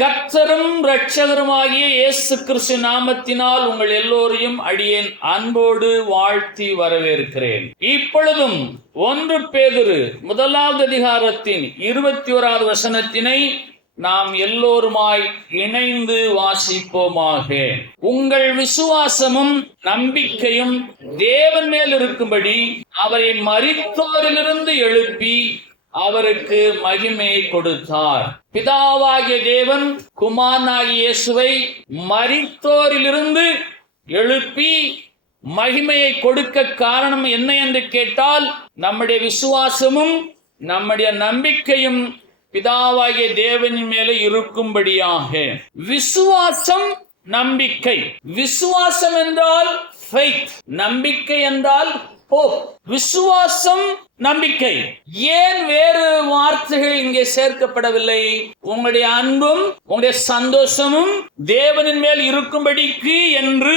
கர்த்தரும் இரட்சகருமாகிய இயேசு கிறிஸ்து நாமத்தினால் உங்கள் எல்லோரையும் அடியேன் அன்போடு வாழ்த்தி வரவேற்கிறேன். இப்பொழுதும் 1 பேதுரு 1வது அதிகாரத்தின் 21வது வசனத்தினை நாம் எல்லோருமாய் இணைந்து வாசிப்போமாக. உங்கள் விசுவாசமும் நம்பிக்கையும் தேவன் மேல் இருக்கும்படி அவரை மரித்தோரிலிருந்து எழுப்பி அவருக்கு மகிமையை கொடுத்தார். பிதாவாகிய தேவன் குமாரனாகிய இயேசுவை மரித்தோரிலிருந்து எழுப்பி மகிமையை கொடுக்க காரணம் என்ன என்று கேட்டால், நம்முடைய விசுவாசமும் நம்முடைய நம்பிக்கையும் பிதாவாகிய தேவனின் மேலே இருக்கும்படியாக. விசுவாசம், நம்பிக்கை. விசுவாசம் என்றால் ஃபெய்த், நம்பிக்கை என்றால் ஹோப். விசுவாசம், நம்பிக்கை. ஏன் வேறு வார்த்தைகள் இங்கே சேர்க்கப்படவில்லை? உங்களுடைய அன்பும் உங்களுடைய சந்தோஷமும் தேவனின் மேல் இருக்கும்படிக்கு என்று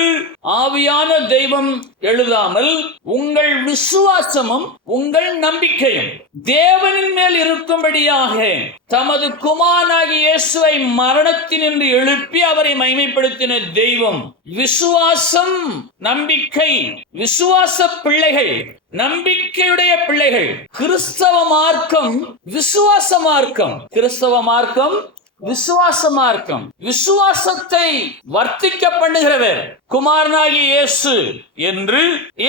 ஆவியான தெய்வம் எழுதாமல், உங்கள் விசுவாசமும் உங்கள் நம்பிக்கையும் தேவனின் மேல் இருக்கும்படியாக தமது குமாரனாகிய இயேசுவை மரணத்தினின்று எழுப்பி அவரை மகிமைப்படுத்தின தெய்வம். விசுவாசம், நம்பிக்கை, விசுவாச பிள்ளைகள், நம்பிக்கையுடைய பிள்ளைகள். கிறிஸ்தவ மார்க்கம் விசுவாச மார்க்கம். கிறிஸ்தவ மார்க்கம் விசுவாச மார்க்கம். விசுவாசத்தை வர்த்திக்க பண்ணுகிறவர் குமாரனாகிய இயேசு என்று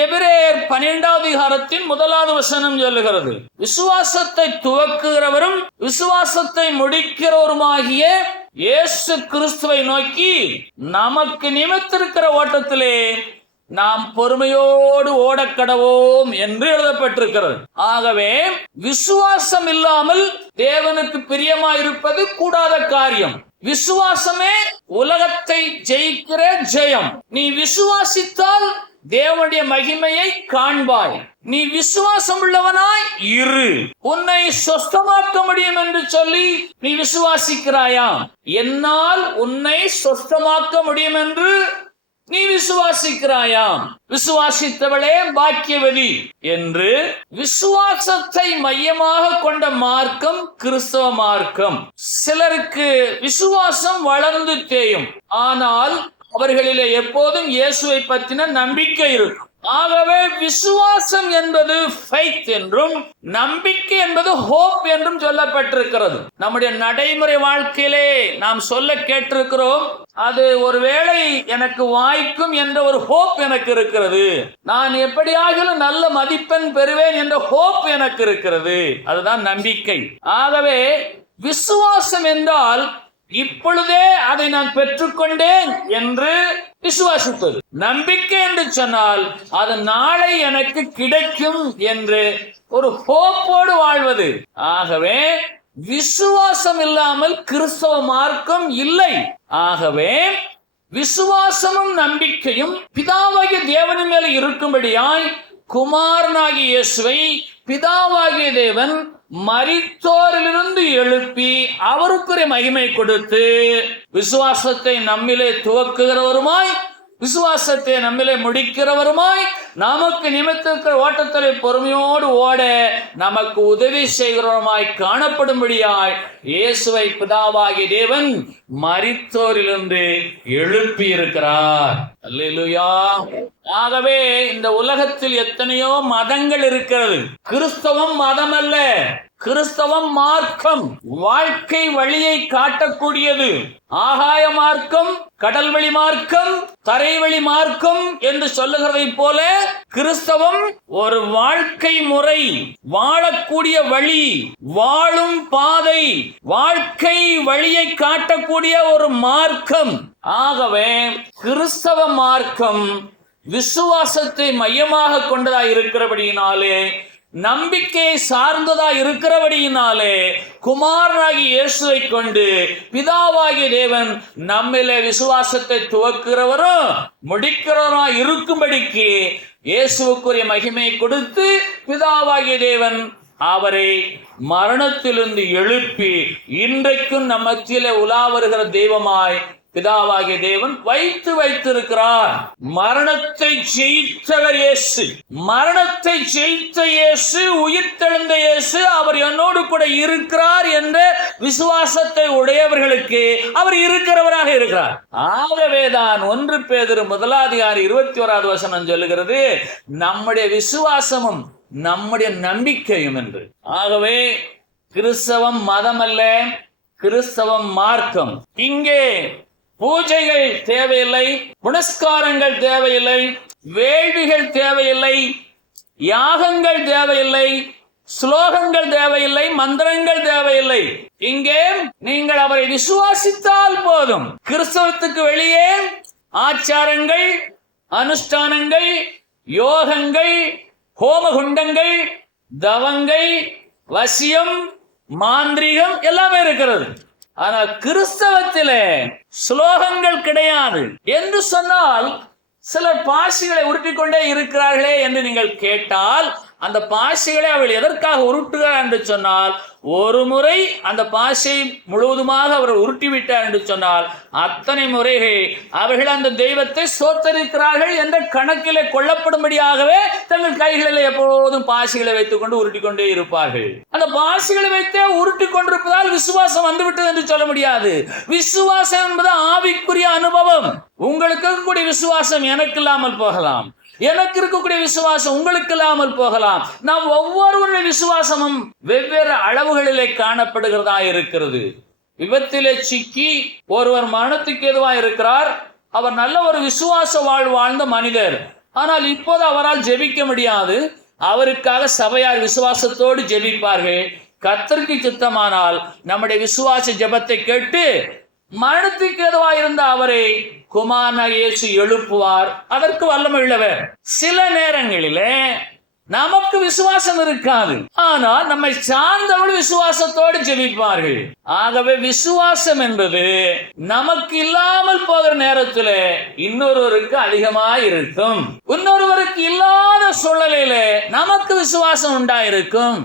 எபிரேயர் 12வது அதிகாரத்தின் 1வது வசனம் சொல்லுகிறது. விசுவாசத்தை துவக்குகிறவரும் விசுவாசத்தை முடிக்கிறவருமாகிய இயேசு கிறிஸ்துவை நோக்கி நமக்கு நியமித்திருக்கிற ஓட்டத்திலே நாம் பொறுமையோடு ஓடக்கடவோம் என்று எழுதப்பட்டிருக்கிறது. ஆகவே விசுவாசம் இல்லாமல் தேவனுக்கு பிரியமாயிருப்பது கூடாத காரியம். விசுவாசமே உலகத்தை ஜெயிக்கிற ஜெயம். நீ விசுவாசித்தால் தேவனுடைய மகிமையை காண்பாய். நீ விசுவாசம் உள்ளவனாய் இரு. உன்னை சொஸ்தமாக்க முடியும் என்று சொல்லி நீ விசுவாசிக்கிறாயா? என்னால் உன்னை சொஸ்தமாக்க முடியும் என்று நீ விசுவாசிக்கிறாயாம். விசுவாசித்தவளே பாக்கியவதி என்று விசுவாசத்தை மையமாக கொண்ட மார்க்கம் கிறிஸ்தவ மார்க்கம். சிலருக்கு விசுவாசம் வளர்ந்து தேயும், ஆனால் அவர்களிலே எப்போதும் இயேசுவை பற்றின நம்பிக்கை இருக்கும். ஆகவே விசுவாசம் என்பது ஃபெய்த் என்றும் நம்பிக்கை என்பது ஹோப் என்றும் சொல்லப்பட்டிருக்கிறது. நம்முடைய நடைமுறை வாழ்க்கையிலே நாம் சொல்ல கேட்டிருக்கிறோம், அது ஒருவேளை எனக்கு வாய்க்கும் என்ற ஒரு ஹோப் எனக்கு இருக்கிறது. நான் எப்படியாகிலும் நல்ல மதிப்பெண் பெறுவேன் என்ற ஹோப் எனக்கு இருக்கிறது. அதுதான் நம்பிக்கை. ஆகவே விசுவாசம் என்றால் இப்பொழுதே அதை நான் பெற்றுக்கொண்டேன் என்று விசுவாசிப்பது. நம்பிக்கை என்று சொன்னால் அது நாளை எனக்கு கிடைக்கும் என்று ஒரு ஹோப்போடு வாழ்வது. ஆகவே விசுவாசம் இல்லாமல் கிறிஸ்தவ மார்க்கம் இல்லை. ஆகவே விசுவாசமும் நம்பிக்கையும் பிதாவாகிய தேவனின் மேல் இருக்கும்படியாய் குமாரனாகிய இயேசுவை பிதாவாகிய தேவன் மரித்தோரிலிருந்து எழுப்பி அவருக்கு மகிமை கொடுத்து விசுவாசத்தை நம்மிலே துவக்குகிறவருமாய் விசுவாசத்தை நம்மிலே முடிக்கிறவருமாய் நமக்கு நிமித்திருக்கிற ஓட்டத்திலே பொறுமையோடு ஓட நமக்கு உதவி செய்கிறவருமாய் காணப்படும்படியாய் இயேசுவை பிதாவாகிய தேவன் மரித்தோரிலிருந்து எழுப்பி இருக்கிறார். அல்லேலூயா. ஆகவே இந்த உலகத்தில் எத்தனையோ மதங்கள் இருக்கிறது. கிறிஸ்தவம் மதம் அல்ல, கிறிஸ்தவம் மார்க்கம். வாழ்க்கை வழியை காட்டக்கூடியது. ஆகாய மார்க்கம், கடல்வழி மார்க்கம், தரைவழி மார்க்கம் என்று சொல்லுகிறதை போல கிறிஸ்தவம் ஒரு வாழ்க்கை முறை, வாழக்கூடிய வழி, வாழும் பாதை, வாழ்க்கை வழியை காட்டக்கூடிய ஒரு மார்க்கம். ஆகவே கிறிஸ்தவ மார்க்கம் விசுவாசத்தை மையமாக கொண்டதாக இருக்கிறபடியினாலே, நம்பிக்கையை சார்ந்ததா இருக்கிறபடியினாலே குமாரனாகிய இயேசுவை கொண்டு பிதாவாகிய தேவன் நம்மிலே விசுவாசத்தை துவக்கிறவரும் முடிக்கிறவரும் இருக்கும்படிக்கு இயேசுவுக்குரிய மகிமை கொடுத்து பிதாவாகிய தேவன் அவரை மரணத்திலிருந்து எழுப்பி இன்றைக்கும் நம்ம மத்தியிலே உலா வருகிற தெய்வமாய் பிதாவாகிய தேவன் வைத்திருக்கிறார். மரணத்தை ஜெயித்தவர் இயேசு. மரணத்தை ஜெயித்த இயேசு, உயிர்த்தெழுந்த இயேசு, அவர் என்னோடு கூட இருக்கிறார் என்ற விசுவாசத்தை உடையவர்களுக்கு அவர் இருக்கிறவராக இருக்கிறார். ஆகவேதான் 1 பேதுரு 1:21 சொல்லுகிறது, நம்முடைய விசுவாசமும் நம்முடைய நம்பிக்கையும் என்று. ஆகவே கிறிஸ்தவம் மதம் அல்ல, கிறிஸ்தவம் மார்க்கம். இங்கே பூஜைகள் தேவையில்லை, புனஸ்காரங்கள் தேவையில்லை, வேள்விகள் தேவையில்லை, யாகங்கள் தேவையில்லை, ஸ்லோகங்கள் தேவையில்லை, மந்திரங்கள் தேவையில்லை. இங்கே நீங்கள் அவரை விசுவாசித்தால் போதும். கிறிஸ்தவத்துக்கு வெளியே ஆச்சாரங்கள், அனுஷ்டானங்கள், யோகங்கள், ஹோமகுண்டங்கள், தவங்கள், வசியம், மாந்திரிகம் எல்லாமே இருக்கிறது. ஆனால் கிறிஸ்தவத்திலே ஸ்லோகங்கள் கிடையாது என்று சொன்னால், சிலர் பாசிகளை உருட்டிக்கொண்டே இருக்கிறார்களே என்று நீங்கள் கேட்டால், அந்த பாசிகளை அவர்கள் எதற்காக உருட்டுகிறார் என்று சொன்னால், ஒரு முறை அந்த பாசியை முழுவதுமாக அவர் உருட்டிவிட்டார் என்று சொன்னால், அத்தனை முறைகள் அவர்கள் அந்த தெய்வத்தை சோத்தரிக்கிறார்கள் என்ற கணக்கிலே கொள்ளப்படும்படியாகவே தங்கள் கைகளில் எப்போதும் பாசிகளை வைத்துக் கொண்டு உருட்டிக்கொண்டே இருப்பார்கள். அந்த பாசிகளை வைத்தே உருட்டி கொண்டிருப்பதால் விசுவாசம் வந்துவிட்டது என்று சொல்ல முடியாது. விசுவாசம் என்பது ஆவிக்குரிய அனுபவம். உங்களுக்கு இருக்கக்கூடிய விசுவாசம் எனக்கு இல்லாமல் போகலாம், எனக்கு இருக்கக்கூடிய விசுவாசம் உங்களுக்கு இல்லாமல் போகலாம். நாம் ஒவ்வொருவருடைய விசுவாசமும் வெவ்வேறு அளவுகளிலே காணப்படுகிறதா இருக்கிறது. விபத்திலே சிக்கி ஒருவர் மரணத்துக்கு எதுவாக இருக்கிறார். அவர் நல்ல ஒரு விசுவாச வாழ்ந்த மனிதர். ஆனால் இப்போது அவரால் ஜெபிக்க முடியாது. அவருக்காக சபையார் விசுவாசத்தோடு ஜெபிப்பார்கள். கர்த்தருக்கு சித்தமானால் நம்முடைய விசுவாச ஜெபத்தை கேட்டு மரணத்துக்கு எதுவாக இருந்த அவரை குமாரனாகிய இயேசு எழுப்புவார். அதற்கு வல்லமை உள்ளவர். சில நேரங்களிலே நமக்கு விசுவாசம் இருக்காது, ஆனால் நம்மை சார்ந்தவர்கள் விசுவாசத்தோடு ஜெபிப்பார்கள். ஆகவே விசுவாசம் என்பது நமக்கு இல்லாமல் போகிற நேரத்தில் இன்னொருவருக்கு அதிகமாய் இருக்கும். இன்னொருவருக்கு இல்லாத சூழ்நிலையில நமக்கு விசுவாசம் உண்டாயிருக்கும்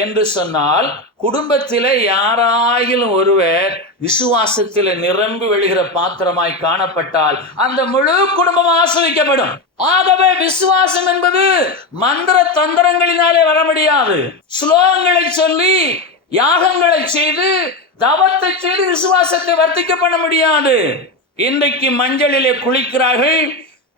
என்று சொன்னால், குடும்பத்திலே யாராயிலும் ஒருவர் விசுவாசத்திலே நிரம்பி வெளிகிற பாத்திரமாய் காணப்பட்டால் அந்த முழு குடும்பம் ஆசீர்வதிக்கப்படும். ஆகவே விசுவாசம் என்பது மந்திர தந்திரங்களினாலே வர முடியாது. ஸ்லோகங்களை சொல்லி, யாகங்களை செய்து, தவத்தை செய்து விசுவாசத்தை வர்த்திக்க பண்ண முடியாது. இன்றைக்கு மஞ்சளிலே குளிக்கிறார்கள்,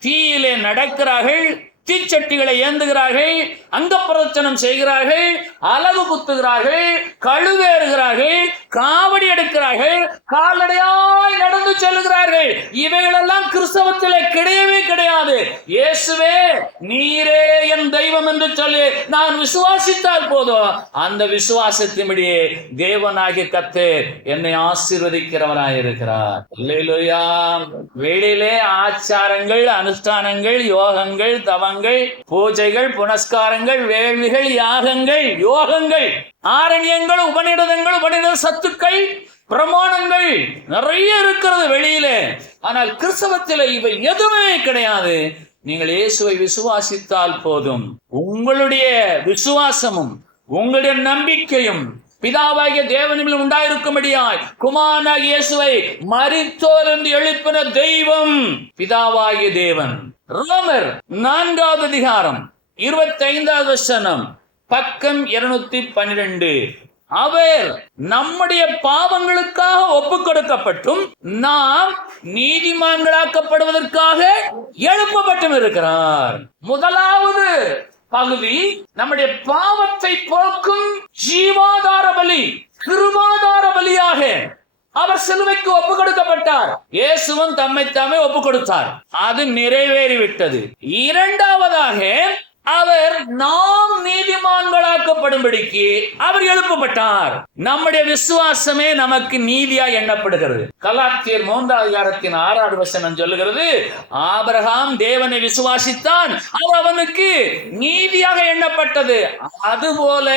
தீயிலே நடக்கிறார்கள், தீச்சட்டிகளை ஏந்துகிறார்கள், அங்க பிரதட்சணம் செய்கிறார்கள், அலகு குத்துகிறார்கள், கழுவேறுகிறார்கள், காவடி எடுக்கிறார்கள், கால்நடையாய் நடந்து செல்கிறார்கள். இவைகளெல்லாம் கிறிஸ்தவத்திலே கிடையவே கிடையாது. இயேசுவே நீரே என் தெய்வம் என்று சொல்லி நான் விசுவாசித்தால் போதும், அந்த விசுவாசத்தின்படியே தேவனாகிய கர்த்தர் என்னை ஆசீர்வதிக்கிறவராய் இருக்கிறார். அல்லேலூயா. வெளியிலே ஆச்சாரங்கள், அனுஷ்டானங்கள், யோகங்கள், தவங்கள், பூஜைகள், புனஸ்காரங்கள், வேள்விகள், யாகங்கள், யோகங்கள், ஆரண்யங்கள், உபநிடதங்கள், உபநிடத சத்துக்கள், பிரமாணங்கள் நிறைய இருக்கிறது வெளியிலே. ஆனால் கிறிஸ்தவத்தில் இவை எதுவுமே கிடையாது. நீங்கள் இயேசுவை விசுவாசித்தால் போதும். உங்களுடைய விசுவாசமும் உங்களுடைய நம்பிக்கையும் பிதாவாகிய தேவனில் உண்டாயிருக்கும்படியாய் குமாரனாகிய இயேசுவை மரித்தோர் என்று எழுப்பின தெய்வம் பிதாவாகிய தேவன். ரோமர் 4:25 பக்கம் 212. அவர் நம்முடைய பாவங்களுக்காக ஒப்புக் கொடுக்கப்பட்டும் நாம் நீதிமான்களாக்கப்படுவதற்காக எழுப்பப்பட்டும் இருக்கிறார். முதலாவது பகுதி நம்முடைய பாவத்தை போக்கும் ஜீவாதார பலி, கிருபாதார பலியாக அவர் சிலுவைக்கு ஒப்பு கொடுக்கப்பட்டார். இயேசுவும் தம்மை தாமே ஒப்பு கொடுத்தார். அது நிறைவேறிவிட்டது. இரண்டாவதாக அவர் நாம் நீதிமான்களாக்கப்படும்படிக்கு அவர் எழுப்பப்பட்டார். நம்முடைய விசுவாசமே நமக்கு நீதியா எண்ணப்படுகிறது. கலாத்தியர் 3:6 சொல்லுகிறது, ஆபிரகாம் தேவனை விசுவாசித்தான், அது அவனுக்கு நீதியாக எண்ணப்பட்டது. அதுபோல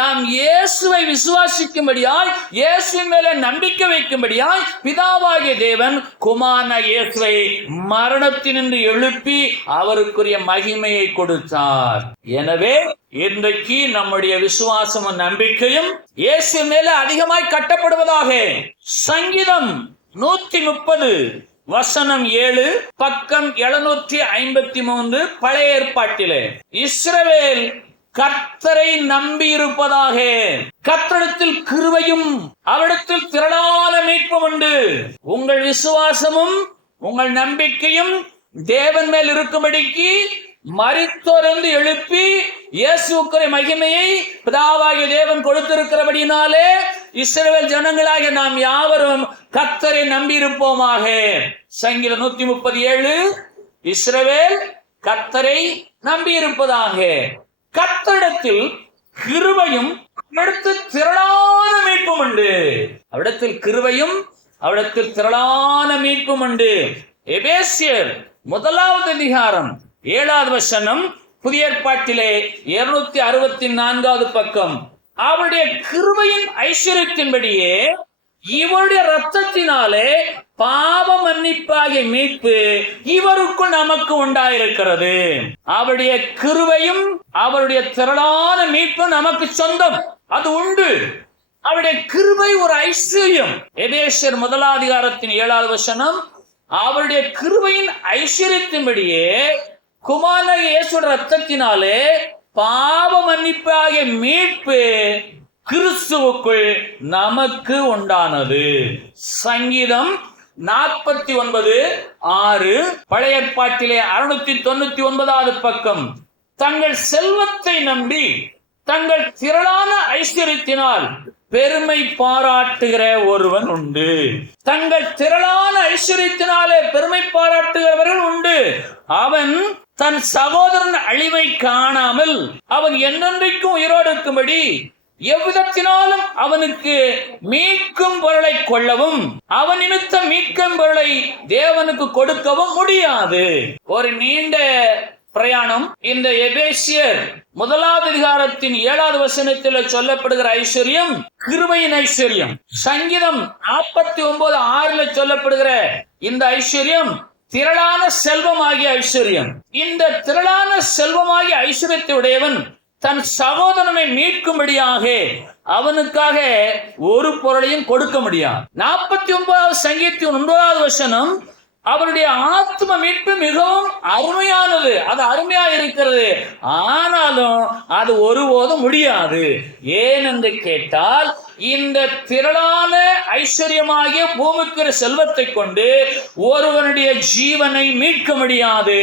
நாம் இயேசுவை விசுவாசிக்கும்படியாய், இயேசுவின் மேலே நம்பிக்கை வைக்கும்படியாய் பிதாவாகிய தேவன் குமாரனாகிய இயேசுவை மரணத்தினின்று எழுப்பி அவருக்குரிய மகிமையை கொடுத்தார். எனவே இன்றைக்கு நம்முடைய விசுவாசமும் நம்பிக்கையும் இயேசு மேல அதிகமாய் கட்டப்படுவதாக. சங்கீதம் 130 வசனம் 7, பக்கம் 753 பழைய ஏற்பாட்டிலே. இஸ்ரவேல் கர்த்தரை நம்பி இருப்பதாக. கர்த்தரிடத்தில் கிருபையும் அவரிடத்தில் திரளான மீட்பும் உண்டு. உங்கள் விசுவாசமும் உங்கள் நம்பிக்கையும் தேவன் மேல் இருக்கும்படிக்கு மரித்தோரிலிருந்து எழுப்பி இயேசுவுக்குரிய மகிமையை பிதாவாகிய தேவன் கொடுத்திருக்கிறபடினாலே இஸ்ரவேல் ஜனங்களாகிய நாம் யாவரும் கர்த்தரை நம்பி இருப்போமாக. சங்கீதம் 137, இஸ்ரவேல் கர்த்தரை நம்பி இருப்பதாக. கர்த்தரிடத்தில் கிருபையும் அவரிடத்தில் திரளான மீட்பும் உண்டு. அவரிடத்தில் கிருபையும் அவரிடத்தில் திரளான மீட்பும் உண்டு. எபேசியர் 1 அதிகாரம் 7 வசனம், புதிய ஏற்பாட்டிலே 264 பக்கம். அவருடைய கிருபையின் ஐஸ்வரியத்தின்படியே இவருடைய இரத்தத்தினாலே பாவ மன்னிப்பாகிய மீட்பு இவருக்குள் நமக்கு உண்டாயிருக்கிறது. அவருடைய கிருபையும் அவருடைய திரளான மீட்பு நமக்கு சொந்தம், அது உண்டு. அவருடைய கிருபை ஒரு ஐஸ்வர்யம். எபேசியர் 1 அதிகாரத்தின் 7 வசனம், அவருடைய கிருபையின் ஐஸ்வரியத்தின்படியே குமாரனாகிய இயேசுவின் இரத்தத்தினாலே பாவ மன்னிப்பாகிய மீட்பு கிறிஸ்துவுக்குள் நமக்கு உண்டானது. சங்கீதம் 49:6 பழைய ஏற்பாட்டிலே 699 பக்கம். தங்கள் செல்வத்தை நம்பி தங்கள் திரளான ஐஸ்வரியத்தினால் பெருமை பாராட்டுகிற ஒருவன் உண்டு. தங்கள் திரளான ஐஸ்வரியத்தினாலே பெருமை பாராட்டுகிறவர்கள் உண்டு. அவன் தன் சகோதரன் அழிவை காணாமல் அவன் என்னென்றைக்கும் உயிரோடு இருக்கும்படி எவ்விதத்தினாலும் அவனுக்கு மீட்கும் பொருளை கொள்ளவும் அவன் நிமித்தம் மீட்கும் பொருளை தேவனுக்கு கொடுக்கவும் முடியாது. ஒரு நீண்ட பிரயாணம். இந்த எபேசியர் 1 அதிகாரத்தின் 7 வசனத்தில் சொல்லப்படுகிற ஐஸ்வர்யம் கிருபையின் ஐஸ்வர்யம். சங்கீதம் 49:6 சொல்லப்படுகிற இந்த ஐஸ்வர்யம் திரளான செல்வமாகிய ஐஸ்வர்யம். இந்த திரளான செல்வமாகிய ஐஸ்வர்யத்தை உடையவன் தன் சகோதரனை மீட்கும்படியாக அவனுக்காக ஒரு பொருளையும் கொடுக்க முடியாது. 49 சங்கீதத்தின் 9 வசனம், அவருடைய ஆத்ம மீட்பு மிகவும் அருமையானது, அது அருமையா இருக்கிறது, ஆனாலும் அது ஒருபோதும் முடியாது. ஏனென்று கேட்டால் இந்த திரளான ஐஸ்வர்யமாகிய பூமிக்குரிய செல்வத்தை கொண்டு ஒருவனுடைய ஜீவனை மீட்க முடியாது.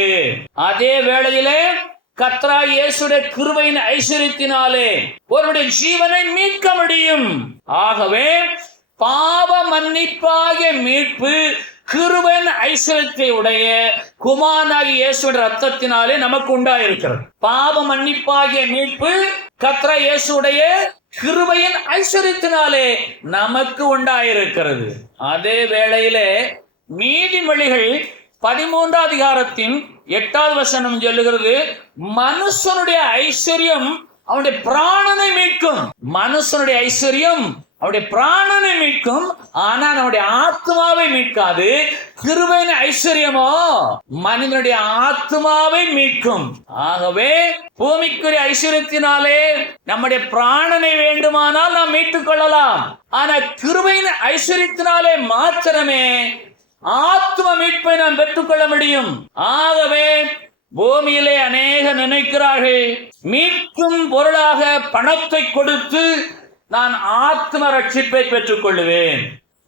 அதே வேளையிலே கர்த்தராகிய இயேசுவுடைய கிருபையின் ஐஸ்வரியத்தினாலே ஒருவனுடைய ஜீவனை மீட்க முடியும். ஆகவே பாவ மன்னிப்பாகிய மீட்பு கிருபையின் ஐஸ்வரியத்தை உடைய குமாரனாகிய இயேசுவின் இரத்தத்தினாலே நமக்கு உண்டாயிருக்கிறது. பாவ மன்னிப்பாகிய மீட்பு கர்த்தராகிய இயேசுவுடைய கிருபையின் ஐஸ்வரியத்தினாலே நமக்கு உண்டாயிருக்கிறது. அதே வேளையிலே நீதிமொழிகள் 13 அதிகாரத்தின் 8 வசனம் சொல்லுகிறது, மனுஷனுடைய ஐஸ்வர்யம் அவனுடைய பிராணனை மீட்கும். மனுஷனுடைய ஐஸ்வர்யம் அவருடைய பிராணனை மீட்கும், ஆனால் அவருடைய ஆத்மாவை மீட்காது. கிருபையின் ஐஸ்வர்யமோ மனிதனுடைய ஆத்மாவை மீட்கும். ஆகவே பூமிக்குரிய ஐஸ்வர்யத்தினாலே நம்முடைய பிராணனை வேண்டுமானால் நாம் மீட்டுக் கொள்ளலாம். ஆனால் கிருபையின் ஐஸ்வர்யத்தினாலே மாத்திரமே ஆத்ம மீட்பை நாம் பெற்றுக்கொள்ள முடியும். ஆகவே பூமியிலே அநேக நினைக்கிறார்கள், மீட்கும் பொருளாக பணத்தை கொடுத்து நான் ஆத்ம ரட்சிப்பை பெற்றுக் கொள்ளுவேன்,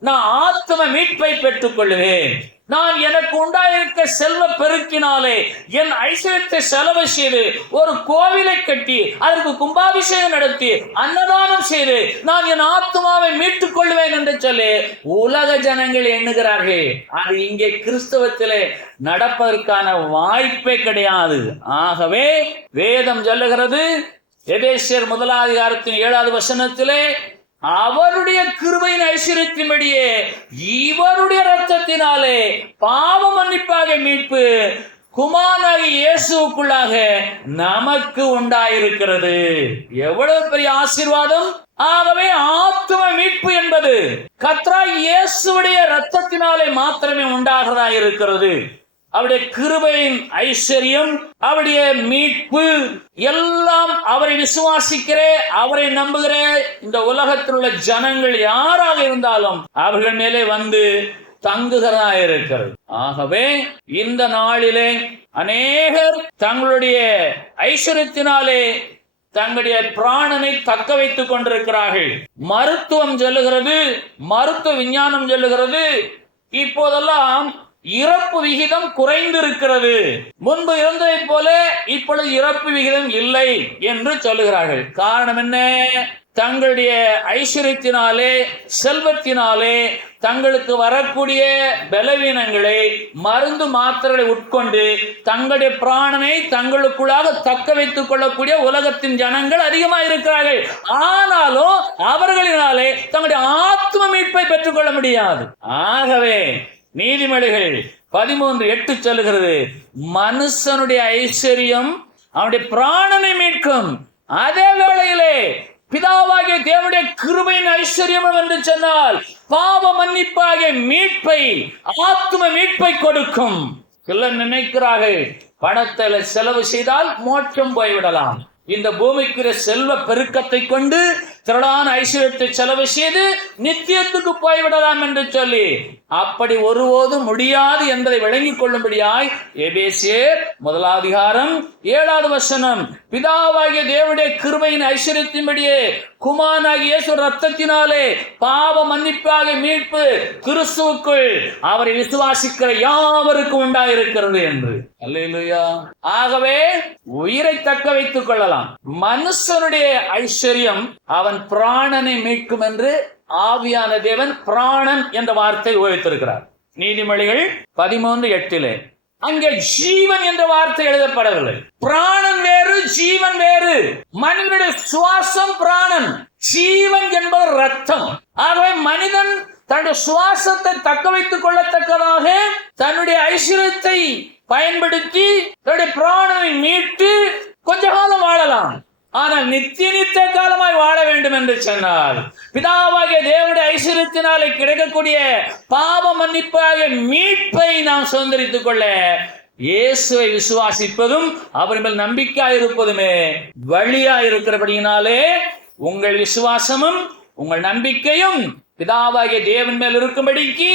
நான் ஆத்ம மீட்பை பெற்றுக் கொள்ளுவேன், நான் எனக்கு உண்டாயிருக்க செல்வ பெருக்கினாலே என் ஐஸ்வர்யத்தை செலவு செய்து ஒரு கோவிலை கட்டி அதற்கு கும்பாபிஷேகம் நடத்தி அன்னதானம் செய்து நான் என் ஆத்மாவை மீட்டுக் கொள்வேன் என்று சொல்லி உலக ஜனங்கள் எண்ணுகிறார்கள். அது இங்கே கிறிஸ்தவத்திலே நடப்பதற்கான வாய்ப்பே கிடையாது. ஆகவே வேதம் சொல்லுகிறது, எபேசியர் 1 அதிகாரத்தின் 7 வசனத்திலே, அவருடைய கிருபையின் ஐஸ்வரியத்தின்படியே இவருடைய இரத்தத்தினாலே பாவ மன்னிப்பாக மீட்பு குமாரனாகிய இயேசுவுக்குள்ளாக நமக்கு உண்டாயிருக்கிறது. எவ்வளவு பெரிய ஆசீர்வாதம்! ஆகவே ஆத்தும மீட்பு என்பது கர்த்தராகிய இயேசுவுடைய இரத்தத்தினாலே மாத்திரமே உண்டாகிறதா இருக்கிறது. அவருடைய கிருபையின் ஐஸ்வர்யம், அவருடைய மீட்பு எல்லாம் அவரை விசுவாசிக்கிற, அவரை நம்புகிற இந்த உலகத்தில் உள்ள ஜனங்கள் யாராக இருந்தாலும் அவர்கள் மேலே வந்து தங்குகிறதா இருக்கிறது. ஆகவே இந்த நாளிலே அநேகர் தங்களுடைய ஐஸ்வர்யத்தினாலே தங்களுடைய பிராணனை தக்க வைத்துக் கொண்டிருக்கிறார்கள். மருத்துவம் சொல்லுகிறது, மருத்துவ விஞ்ஞானம் சொல்லுகிறது, இப்போதெல்லாம் இறப்பு விகிதம் குறைந்திருக்கிறது. முன்பு இருந்ததை போல இப்பொழுது இறப்பு விகிதம் இல்லை என்று சொல்லுகிறார்கள். காரணம் என்ன? தங்களுடைய ஐஸ்வர்யத்தினாலே, செல்வத்தினாலே தங்களுக்கு வரக்கூடிய பலவீனங்களை, மருந்து மாத்திரைகளை உட்கொண்டு தங்களுடைய பிராணனை தங்களுக்குள்ளாக தக்க வைத்துக் கொள்ளக்கூடிய உலகத்தின் ஜனங்கள் அதிகமாக இருக்கிறார்கள். ஆனாலும் அவர்களினாலே தங்களுடைய ஆத்ம மீட்பை பெற்றுக் கொள்ள முடியாது. ஆகவே நீதிமொழிகள் 13:8 சொல்லுகிறது, மனுஷனுடைய ஐஸ்வர்யம் அவனுடைய பிராணனை மீட்கும், அதே வேளையிலே பிதாவாகிய தேவனுடைய கிருபையின் ஐஸ்வர்யம் என்று சொன்னால் பாவ மன்னிப்பாகிய மீட்பை, ஆத்ம மீட்பை கொடுக்கும். சிலர் நினைக்கிறார்கள், பணத்தை செலவு செய்தால் மோட்சம் போய்விடலாம், இந்த பூமிக்குரிய செல்வ பெருக்கத்தை கொண்டு திரளான ஐஸ்வர்யத்தை செலவு செய்து நித்தியத்துக்கு போய்விடலாம் என்று சொல்லி, அப்படி ஒருபோதும் முடியாது என்பதை விளங்கிக் கொள்ளும்படியாய் எபேசியர் 1:7 பிதாவாகிய தேவனுடைய கிருபையின் ஐஸ்வர்யத்தின்படியே குமாரனாகிய இயேசு ரத்தத்தினாலே பாவ மன்னிப்பாக மீட்பு கிறிஸ்துவுக்குள் அவரை விசுவாசிக்கிற யாவருக்கும் உண்டாயிருக்கிறது என்று. அல்லேலூயா. ஆகவே உயிரை தக்க வைத்துக் கொள்ளலாம். மனுஷனுடைய ஐஸ்வர்யம் அவன் பிராணனை மீட்கும் என்று ஆவியான தேவன் பிராணன் என்ற வார்த்தை உபயோகித்திருக்கிறார். நீதிமொழிகள் 13:8 அங்கே ஜீவன் என்ற வார்த்தை எழுதப்படவில்லை. பிராணன் வேறு, ஜீவன் வேறு. மனிதனுடைய சுவாசம் பிராணன், ஜீவன் என்பது ரத்தம். ஆகவே மனிதன் தன்னுடைய சுவாசத்தை தக்க வைத்துக் கொள்ளத்தக்கதாக தன்னுடைய ஐஸ்வர்யத்தை பயன்படுத்தி தன்னுடைய பிராணனை மீட்டு கொஞ்ச காலம் வாழலாம். ஆனால் நித்திய காலமாய் வாழ வேண்டும் என்று சொன்னால் பிதாவாகிய தேவனுடைய ஐஸ்வர்யத்தினாலே கிடைக்கக்கூடிய பாவ மன்னிப்பாகிய மீட்பை நாம் சுதந்திரித்துக் கொள்ள இயேசுவை விசுவாசிப்பதும் அவர் மேல் நம்பிக்கையாய் இருப்பதுமே வழியாய் இருக்கிறபடியினாலே உங்கள் விசுவாசமும் உங்கள் நம்பிக்கையும் பிதாவாகிய தேவன் மேல் இருக்கும்படிக்கு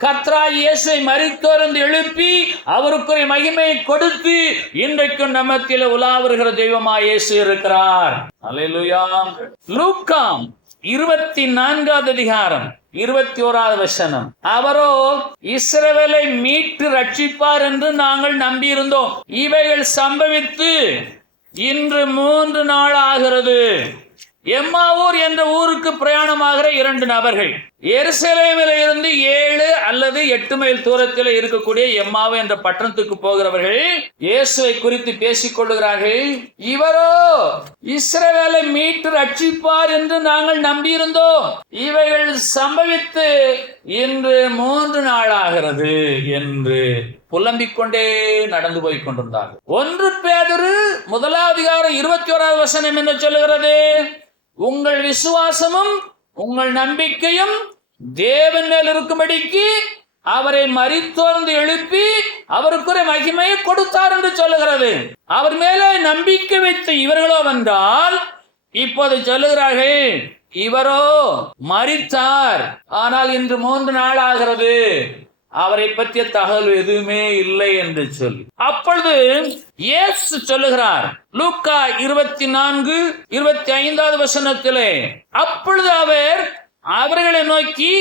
கர்த்தராகிய இயேசுவை மரித்தோர்ந்து எழுப்பி அவருக்குரிய மகிமையை கொடுத்து இன்றைக்கும் நம்மத்தில் உலா வருகிற தெய்வமாய் இயேசு இருக்கிறார். அல்லேலூயா. லூக்கா 24:21 அவரோ இஸ்ரவேலை மீட்டு ரட்சிப்பார் என்று நாங்கள் நம்பியிருந்தோம். இவைகள் சம்பவித்து இன்று 3 நாள் ஆகிறது. எம்மாவூர் என்ற ஊருக்கு பிரயாணமாகிற 2 நபர்கள் எருசலேமில் இருந்து 7 அல்லது 8 மைல் தூரத்தில் இருக்கக்கூடிய எம்மாவு என்ற பட்டணத்துக்கு போகிறவர்கள் இயேசுவை குறித்து பேசிக் கொள்ளுகிறார்கள். இவரோ இஸ்ரவேலை மீட்டு ரட்சிப்பார் என்று நாங்கள் நம்பியிருந்தோம். இவைகள் சம்பவித்து இன்று 3 நாள் ஆகிறது என்று புலம்பிக் கொண்டே நடந்து போய் கொண்டிருந்தார்கள். 1 பேதுரு 1:21 என்ன சொல்லுகிறது? உங்கள் விசுவாசமும் உங்கள் நம்பிக்கையும் தேவன் மேல் இருக்கும்படிக்கு அவரை மரித்தோர்ந்து எழுப்பி அவருக்குரிய மகிமையை கொடுத்தார் என்று சொல்லுகிறது. அவர் மேலே நம்பிக்கை வைத்த இவர்களோ வந்தால் இப்போது சொல்லுகிறார்கள், இவரோ மரித்தார், ஆனால் இன்று 3 நாள் ஆகிறது, அவரை பற்றிய தகவல் எதுவுமே இல்லை என்று சொல்லி. அப்பொழுது இயேசு சொல்லுகிறார் லூக்கா 24:25 அப்பொழுது அவர் அவர்களை நோக்கி,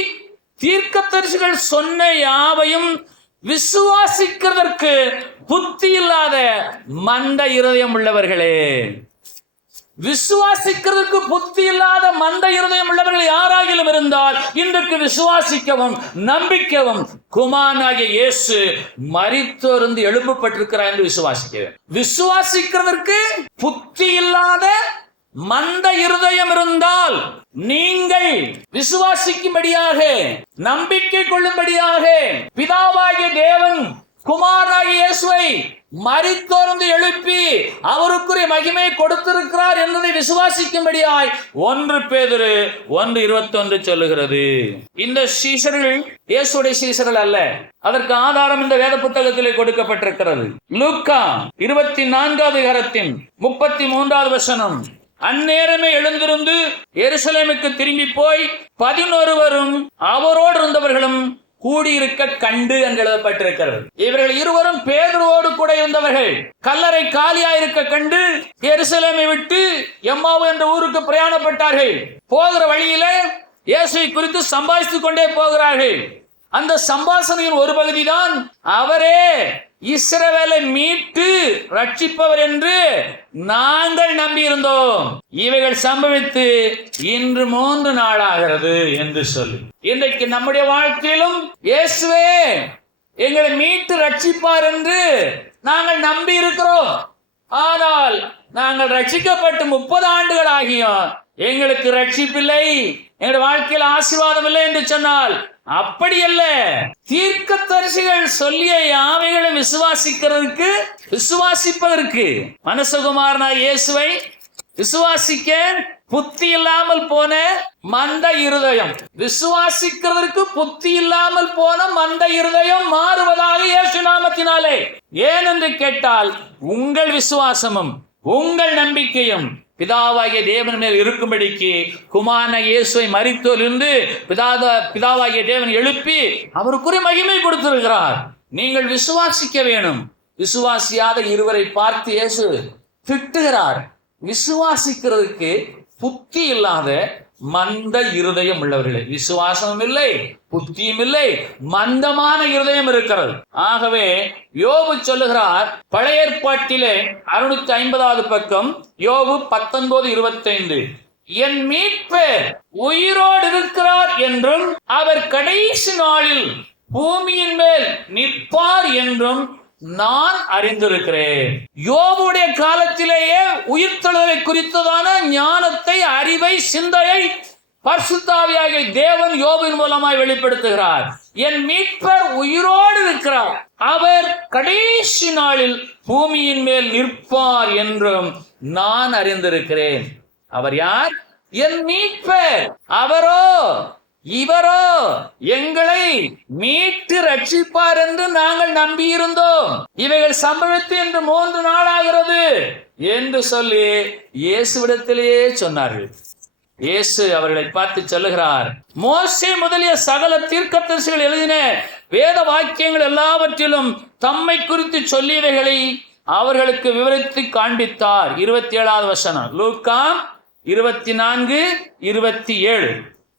தீர்க்கதரிசிகள் சொன்ன யாவையும் விசுவாசிக்கிறதற்கு புத்தி இல்லாத மந்த இருதயம் உள்ளவர்களே. விசுவாசிக்கிறதுக்கு புத்தி இல்லாத மந்த இருதயம் உள்ளவர்கள் யாராகிலும் இருந்தால் இன்றைக்கு விசுவாசிக்கவும் நம்பிக்கவும் குமாரனாகிய இயேசு மரித்தோர்ந்து எழுப்பப்பட்டிருக்கிறார் என்று விசுவாசிக்கிறதற்கு புத்தி இல்லாத மந்த இருதயம் இருந்தால் நீங்கள் விசுவாசிக்கும்படியாக நம்பிக்கை கொள்ளும்படியாக பிதாவாகிய தேவன் குமாரனாகிய இயேசுவை மரித்தோர்ந்து எழுப்பி அவருக்குரிய மகிமையை கொடுத்திருக்கிறார் என்பதை விசுவாசிக்கும்படியாய் 1 பேதுரு 1:21 சொல்லுகிறது. இந்த சீஷர்கள் இயேசுடைய சீஷர்கள் அல்ல. அதற்கு ஆதாரம் இந்த வேத புத்தகத்திலே கொடுக்கப்பட்டிருக்கிறது. லூக்கா 24:33 அந்நேரமே எழுந்திருந்து எருசலேமுக்கு திரும்பி போய் 11 அவரோடு இருந்தவர்களும் கூடியிருக்க கண்டு என்று எழுதப்பட்டிருக்கிறது. இவர்கள் இருவரும் பேதுருவோடு கூட இருந்தவர்கள். கல்லறை காலியாயிருக்க கண்டு எருசலேமை விட்டு எம்மாவு என்ற ஊருக்கு பிரயாணப்பட்டார்கள். போகிற வழியில இயேசுவை குறித்து சம்பாதித்துக் கொண்டே போகிறார்கள். அந்த சம்பாஷணையின் ஒரு பகுதிதான் அவரே இஸ்ரவேலை மீட்டு ரட்சிப்பவர் என்று நாங்கள் நம்பியிருந்தோம். இவைகள் சம்பவித்து இன்று 3 நாளாகிறது என்று சொல்லி, இன்றைக்கு நம்முடைய வாழ்க்கையிலும் இயேசுவே எங்களை மீட்டு ரட்சிப்பார் என்று நாங்கள் நம்பி இருக்கிறோம். ஆனால் நாங்கள் ரட்சிக்கப்பட்டு 30 ஆண்டுகள் ஆகியும் எங்களுக்கு ரட்சிப்பில்லை, எங்களுடைய வாழ்க்கையில் ஆசீர்வாதம் இல்லை என்று சொன்னால் அப்படி அல்ல. தீர்க்கதரிசிகள் சொல்லிய யாவைகளை விசுவாசிப்பதற்கு மனுஷகுமாரனாகிய இயேசுவை விசுவாசிக்க புத்தி இல்லாமல் போன மந்த இருதயம், விசுவாசிக்கிறதற்கு புத்தி இல்லாமல் போன மந்த இருதயம் மாறுவதாக இயேசு நாமத்தினாலே. ஏனென்று கேட்டால் உங்கள் விசுவாசமும் உங்கள் நம்பிக்கையும் பிதாவாகிய தேவன் மேல் இருக்கும்படிக்கு குமாரனாகிய இயேசுவை மரித்தோரிலிருந்து பிதாவாகிய தேவன் எழுப்பி அவருக்குரிய மகிமை கொடுத்திருக்கிறார். நீங்கள் விசுவாசிக்க வேணும். விசுவாசியாத இருவரை பார்த்து இயேசு திட்டுகிறார். விசுவாசிக்கிறதுக்கு புத்தி இல்லாத மந்த இருதயம் உள்ளவர்களே. விசுவாசமும் இல்லை, புத்தியும் இல்லை, மந்தமான இருதயம் இருக்கிறது. ஆகவே யோபு சொல்லுகிறார், பழைய ஏற்பாட்டிலே 650வது பக்கம், யோபு 19:25, என் மீட்பர் உயிரோடு இருக்கிறார் என்றும் அவர் கடைசி நாளில் பூமியின் மேல் நிற்பார் என்றும் நான் அறிந்திருக்கிறேன். யோபுடைய காலத்திலேயே உயிர்த்தெழுதலை குறித்ததான ஞானத்தை, அறிவை, சிந்தையை பரிசுத்தாவியாகிய தேவன் யோபின் மூலமாய் வெளிப்படுத்துகிறார். என் மீட்பர் உயிரோடு இருக்கிறார், அவர் கடைசி நாளில் பூமியின் மேல் நிற்பார் என்றும் நான் அறிந்திருக்கிறேன். அவர் யார்? என் மீட்பர். அவரோ இவரோ எங்களை மீட்டு ரட்சிப்பார் என்று நாங்கள் நம்பியிருந்தோம். இவைகள் சம்பவித்து என்று 3 நாளாகிறது என்று சொல்லி இயேசுவிடத்திலேயே சொன்னார்கள். இயேசு அவர்களை பார்த்து சொல்லுகிறார், மோசே முதலிய சகல தீர்க்கதரிசிகள் எழுதின வேத வாக்கியங்கள் எல்லாவற்றிலும் தம்மை குறித்து சொல்லியவைகளை அவர்களுக்கு விவரித்து காண்பித்தார். 27வது வசனம், லூக்கா 24:27.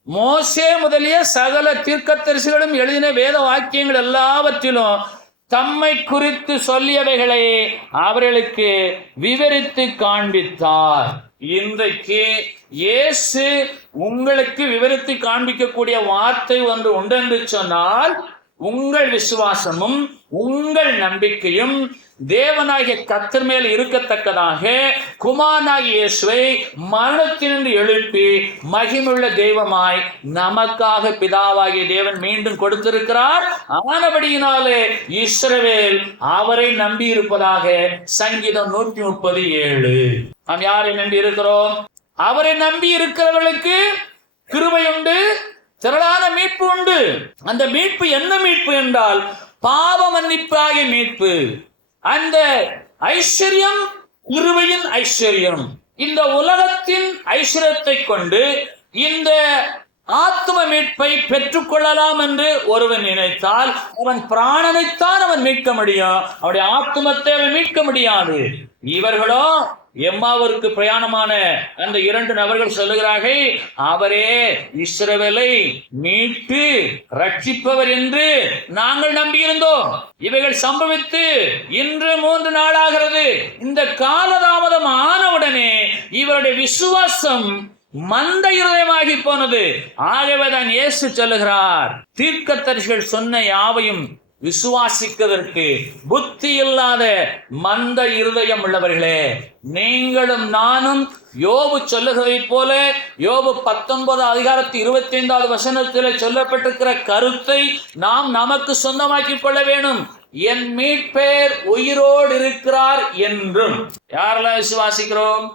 மோசே முதலிய சகல தீர்க்கதரிசிகளும் எழுதின வேத வாக்கியங்கள் எல்லாவற்றிலும் தம்மை குறித்து சொல்லியவைகளை அவர்களுக்கு விவரித்து காண்பித்தார். இன்றைக்கு இயேசு உங்களுக்கு விவரித்து காண்பிக்கக்கூடிய வார்த்தை ஒன்று உண்டென்று சொன்னால், உங்கள் விசுவாசமும் உங்கள் நம்பிக்கையும் தேவனாகிய கர்த்தர் மேல் இருக்கத்தக்கதாக குமாரனாகிய இயேசுவை மரணத்தினின்று எழுப்பி மகிமையுள்ள தெய்வமாய் நமக்காக பிதாவாகிய தேவன் மீண்டும் கொடுத்திருக்கிறார். ஆனபடியினாலே இஸ்ரவேல் அவரை நம்பி இருப்பதாக சங்கீதம் 137. நாம் யாரை நம்பி இருக்கிறோம்? அவரை நம்பி இருக்கிறவர்களுக்கு கிருபை உண்டு, திரளான மீட்பு உண்டு. அந்த மீட்பு என்ன மீட்பு என்றால் பாவ மன்னிப்பாகிய மீட்பு. அந்த ஐஸ்வர்யம் கிருபையின் ஐஸ்வர்யம். இந்த உலகத்தின் ஐஸ்வர்யத்தை கொண்டு இந்த ஆத்ம மீட்பை பெற்றுக்கொள்ளலாம் என்று ஒருவன் நினைத்தால் அவன் பிராணனைத்தான் அவன் மீட்க முடியும், அவருடைய ஆத்மத்தை அவன் மீட்க முடியாது. இவர்களோ எம்மாவிற்கு பிரயாணமான அந்த 2 நபர்கள் சொல்லுகிறார்கள், அவரே இஸ்ரவேலை மீட்டு ரட்சிப்பவர் என்று நாங்கள் நம்பியிருந்தோம். இவைகள் சம்பவித்து இன்று 3 நாளாகிறது. இந்த காலதாமதம் ஆனவுடனே இவருடைய விசுவாசம் மந்த இருதயமாகி போனது. ஆகவேதான் இயேசு சொல்லுகிறார், தீர்க்கதரிசிகள் சொன்ன யாவையும் விசுவாசிப்பதற்கு புத்தி இல்லாத மந்த இருதயம் உள்ளவர்களே, நீங்களும் நானும் யோபு சொல்லுகிறதை போல யோபு 19:25 வசனத்தில் சொல்லப்பட்டிருக்கிற கருத்தை நாம் நமக்கு சொந்தமாக்கி கொள்ள வேணும். என் மீட்பர் உயிரோடு இருக்கிறார் என்றும். யாரெல்லாம் விசுவாசிக்கிறோம்?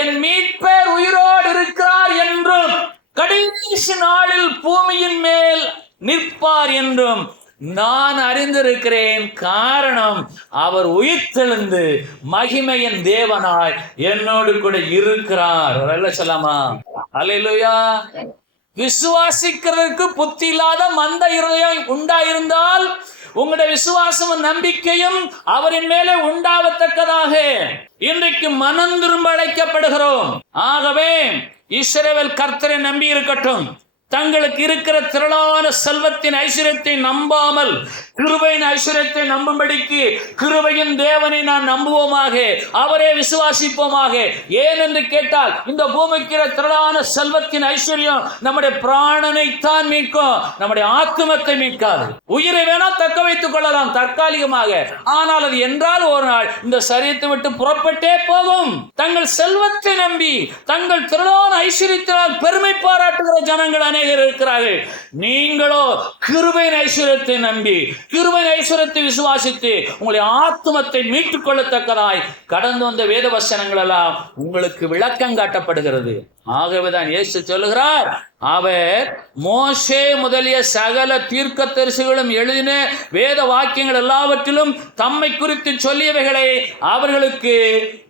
என் மீட்பர் உயிரோடு இருக்கிறார் என்றும் கடைசி நாளில் பூமியின் மேல் நிற்பார் என்றும் நான் அறிந்திருக்கிறேன். காரணம், அவர் உயிர்த்தெழுந்து மகிமையின் தேவனாய் என்னோடு கூட இருக்கிறார். சொல்லாமா? அல்லேலூயா. விசுவாசிக்கிறதுக்கு புத்தி இல்லாத மந்த இருதயம் உண்டாயிருந்தால் உங்களுடைய விசுவாசமும் நம்பிக்கையும் அவரின் மேலே உண்டாவத்தக்கதாக இன்றைக்கு மனம் திரும்ப அழைக்கப்படுகிறோம். ஆகவே இஸ்ரவேல் கர்த்தரை நம்பி இருக்கட்டும். தங்களுக்கு இருக்கிற திரளான செல்வத்தின் ஐஸ்வர்யத்தை நம்பாமல் கிருபையின் ஐஸ்வர்யத்தை நம்பும்படிக்கு கிருபையின் தேவனை நான் நம்புவோமாக, அவரே விசுவாசிப்போமாக. ஏனென்று கேட்டால் இந்த பூமிக்கு திரளான செல்வத்தின் ஐஸ்வர்யம் நம்முடைய பிராணனைத்தான் மீட்கும், நம்முடைய ஆத்துமத்தை மீட்காது. உயிரை வேணா தக்க வைத்துக் கொள்ளலாம் தற்காலிகமாக, ஆனால் அது என்றால் ஒரு நாள் இந்த சரீரத்தை விட்டு புறப்பட்டே போகும். தங்கள் செல்வத்தை நம்பி தங்கள் திரளான ஐஸ்வர்யத்தினால் பெருமை பாராட்டுகிற ஜனங்கள் அநேகர் இருக்கிறார்கள். நீங்களோ கிருபையின் ஐஸ்வர்யத்தை நம்பி கிருபையின் ஐஸ்வர்யத்தை விசுவாசித்து உங்களுடைய ஆத்துமத்தை மீட்டுக் கொள்ளத்தக்கதாய் கடந்து வந்த வேத வசனங்கள் எல்லாம் உங்களுக்கு விளக்கம் காட்டப்படுகிறது. ஆகவேதான் இயேசு சொல்லுகிறார், அவர் மோசே முதலிய சகல தீர்க்கதரிசிகளும் எழுதின வேத வாக்கியங்கள் எல்லாவற்றிலும் தம்மை குறித்து சொல்லியவைகளை அவர்களுக்கு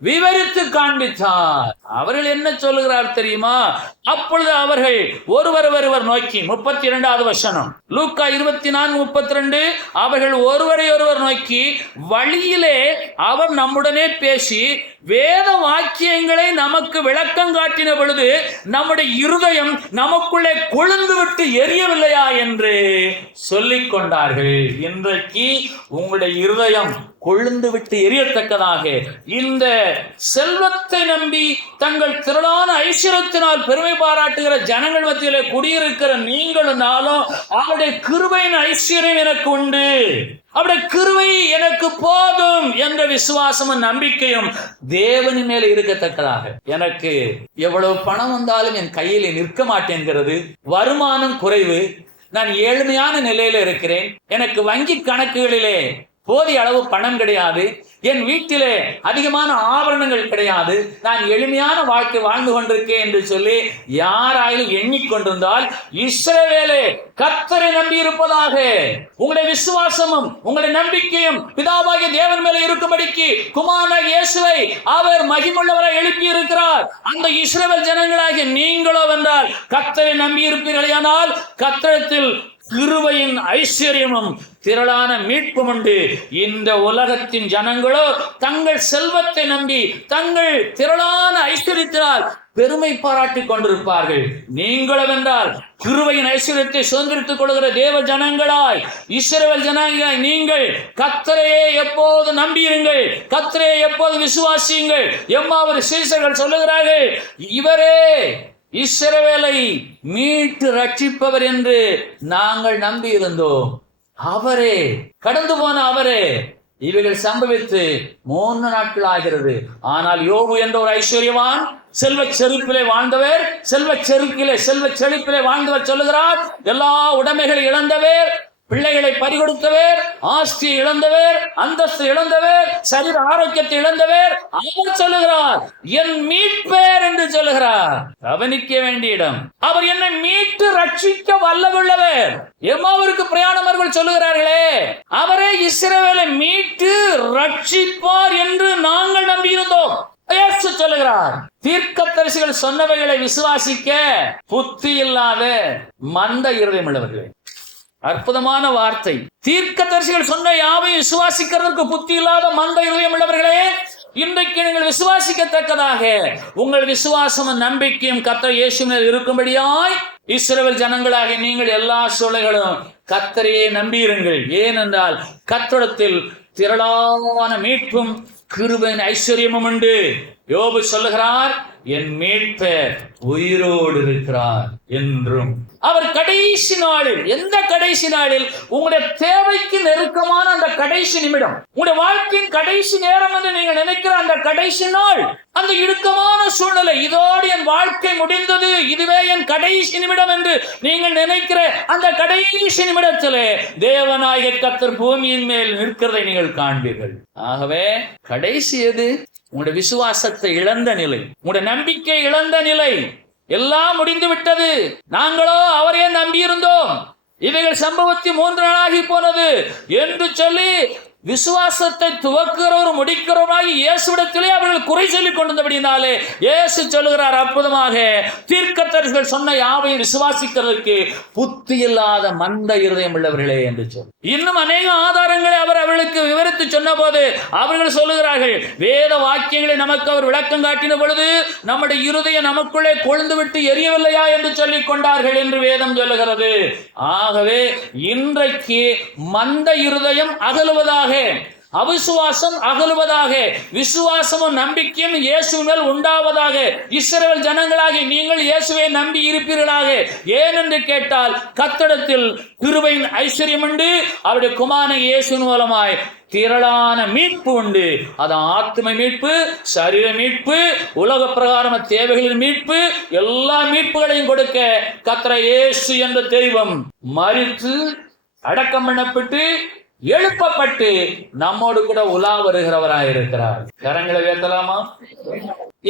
விவரித்து காண்பித்தார். அவர்கள் என்ன சொல்லுகிறார் தெரியுமா? அப்பொழுது அவர்கள் ஒருவர் நோக்கி, 32வது வசனம், லூக்கா 24:32, அவர்கள் ஒருவரை ஒருவர் நோக்கி வழியிலே அவர் நம்முடனே பேசி வேத வாக்கியங்களை நமக்கு விளக்கம் காட்டின பொழுது நம்முடைய இருதயம் நமக்குள்ளே கொழுந்து விட்டு எரியவில்லையா என்று சொல்லிக் கொண்டார்கள். இன்றைக்கு உங்களுடைய இருதயம் கொழுந்து விட்டு எரியத்தக்கதாக இந்த செல்வத்தை நம்பி தங்கள் திரளான ஐஸ்வர்யத்தினால் பெருமை பாராட்டுகிற ஜனங்கள் மத்தியிலே குடியிருக்கிற நீங்களும் நாளும் அவருடைய கிருபையின் ஐஸ்வர்யம் எனக்கு உண்டு, அவருடைய கிருபை எனக்கு போதும் என்ற விசுவாசமும் நம்பிக்கையும் தேவனின் மேல இருக்கத்தக்கதாக. எனக்கு எவ்வளவு பணம் வந்தாலும் என் கையில் நிற்க மாட்டேங்கிறது, வருமானம் குறைவு, நான் ஏழ்மையான நிலையில இருக்கிறேன், எனக்கு வங்கி கணக்குகளிலே போதிய அளவு பணம் கிடையாது, என் வீட்டிலே அதிகமான ஆபரணங்கள் கிடையாது, நான் எளிமையான வாழ்க்கை வாழ்ந்து கொண்டிருக்கேன் என்று சொல்லி யாராயிலும் எண்ணிக்கொண்டிருந்தால், இஸ்ரவேலே கர்த்தரை நம்பி இருப்பதாக உங்களுடைய விசுவாசமும் உங்களுடைய நம்பிக்கையும் பிதாவாகிய தேவன் மேலே இருக்கும்படிக்கு குமாரனாகிய இயேசுவை அவர் மகிமுள்ளவரை எழுப்பி இருக்கிறார். அந்த இஸ்ரவேல் ஜனங்களாகிய நீங்களோ வென்றால் கர்த்தரை நம்பி இருப்பீர்களானால் கர்த்தரிடத்தில் கிருபையின் ஐஸ்வர்யமும் திரளான மீட்பும் உண்டு. இந்த உலகத்தின் ஜனங்களோ தங்கள் செல்வத்தை நம்பி தங்கள் திரளான ஐஸ்வர்யத்தினால் பெருமை பாராட்டிக் கொண்டிருப்பார்கள். நீங்களும் என்றால் கிருபையின் ஐஸ்வர்யத்தை சுதந்திரித்துக் கொள்கிற தேவ ஜனங்களாய் இஸ்ரவேல் ஜனங்களாய் நீங்கள் கர்த்தரையே எப்போது நம்பியிருங்கள், கர்த்தரையே எப்போது விசுவாசியுங்கள். எம்மாவது சீசர்கள் சொல்லுகிறார்கள், இவரே இஸ்ரவேலை மீட்டு ரட்சிப்பவர் என்று நாங்கள் நம்பி இருந்தோம், அவரே கடந்து போன அவரே. இவைகள் சம்பவித்து 3 நாட்கள் ஆகிறது. ஆனால் யோபு என்ற ஒரு ஐஸ்வர்யவான் செல்வ செருப்பிலே வாழ்ந்தவர், செல்வ செழிப்பிலே வாழ்ந்தவர் சொல்லுகிறார், எல்லா உடைமைகளை இழந்தவர், பிள்ளைகளை பறிகொடுத்தவர், ஆஸ்தியை இழந்தவர், அந்தஸ்து இழந்தவர், சரீர ஆரோக்கியத்தை இழந்தவர். அவர் சொல்லுகிறார், என் மீட்பேர் என்று சொல்லுகிறார். கவனிக்க வேண்டிய இடம், அவர் என்னை மீட்டு ரட்சிக்க வல்லவுள்ளவர். எம்மாவிற்கு பிரயாணமர்கள் சொல்லுகிறார்களே, அவரே இஸ்ரவேலை மீட்டு ரட்சிப்பார் என்று நாங்கள் நம்பியிருந்தோம். சொல்லுகிறார், தீர்க்கதரிசிகள் சொன்னவைகளை விசுவாசிக்க புத்தி இல்லாத மந்த இருதயம் உள்ளவர்களே. அற்புதமான வார்த்தை. தீர்க்கதரிசிகள் சொன்ன யாவையும் விசுவாசிக்கிறதற்கு புத்தி இல்லாத மந்த இருதயம் உள்ளவர்களே, இன்றைக்கு நீங்கள் விசுவாசிக்கத்தக்கதாக உங்கள் விசுவாசமும் நம்பிக்கையும் கர்த்தர் இயேசுவில் இருக்கும்படியாய் இஸ்ரவேல் ஜனங்களாக நீங்கள் எல்லா சூழல்களும் கர்த்தரையே நம்பியிருங்கள். ஏனென்றால் கர்த்தரிடத்தில் திரளான மீட்பும் கிருபையின் ஐஸ்வர்யமும் உண்டு. யோபு சொல்லுகிறார், என் மீட்பர் உயிரோடு இருக்கிறார் என்றும். அவர் கடைசி நாளில், எந்த கடைசி நாளில்? உங்களுடைய தேவைக்கு நெருக்கமான அந்த கடைசி நிமிடம், உங்களுடைய வாழ்க்கையின் கடைசி நேரம் என்று நீங்கள் நினைக்கிற அந்த கடைசி நாள், அந்த இடுக்கமான சூழ்நிலை, இதோடு என் வாழ்க்கை முடிந்தது, இதுவே என் கடைசி நிமிடம் என்று நீங்கள் நினைக்கிற அந்த கடைசி நிமிடத்திலே தேவனாகிய கர்த்தர் பூமியின் மேல் நிற்கிறதை நீங்கள் காண்பீர்கள். ஆகவே கடைசி எது? உங்களுடைய விசுவாசத்தை இழந்த நிலை, உங்களுடைய நம்பிக்கை இழந்த நிலை. எல்லாம் முடிந்து விட்டது, நாங்களோ அவரையே நம்பியிருந்தோம், இவைகள் சம்பவத்தி 3 நாளாகி போனது என்று சொல்லி விசுவாசத்தை துவக்கிறவர் முடிக்கிறவராகி இயேசுவிடத்திலே அவர்கள் குறை சொல்லிக் கொண்டிருந்தபடினாலே இயேசு சொல்லுகிறார் அற்புதமாக, தீர்க்கதரிசிகள் சொன்ன யாவையும் விசுவாசிக்கிறதுக்கு புத்தி இல்லாத மந்த இருதயம் உள்ளவர்களே என்று சொல். இன்னும் அநேக ஆதாரங்களை அவர் அவர்களுக்கு விவரித்து சொன்ன போது அவர்கள் சொல்லுகிறார்கள், வேத வாக்கியங்களை நமக்கு அவர் விளக்கம் காட்டின பொழுது நம்முடைய இருதயம் நமக்குள்ளே கொழுந்து விட்டு எரியவில்லையா என்று சொல்லிக் கொண்டார்கள் என்று வேதம் சொல்லுகிறது. ஆகவே இன்றைக்கு மந்த இருதயம் அகலுவதாக, அவிசுவாசம் அகலுவதாக, விசுவாசமும் நம்பிக்கையும் இயேசு மேல் உண்டாவதாக. இஸ்ரவேல் ஜனங்களாகி நீங்கள் இயேசுவை நம்பி இருப்பீர்களாக. ஏனென்று கேட்டால் கர்த்தரிடத்தில் கிருபையின் ஐஸ்வர்யம் உண்டு, அவருடைய குமாரன் இயேசுவின் மூலமாய் திரளான மீட்பு உண்டு. அது ஆத்தும மீட்பு, சரீர மீட்பு, உலக பிரகாரம தேவைகளின் மீட்பு, எல்லா மீட்புகளையும் கொடுக்க கர்த்தர் இயேசு என்ற தெய்வம் மரித்து அடக்கம் பண்ணப்பட்டு எழுப்பப்பட்டு நம்மோடு கூட உலா வருகிறவராய் இருக்கிறார். கரங்களை உயர்த்தலாமா?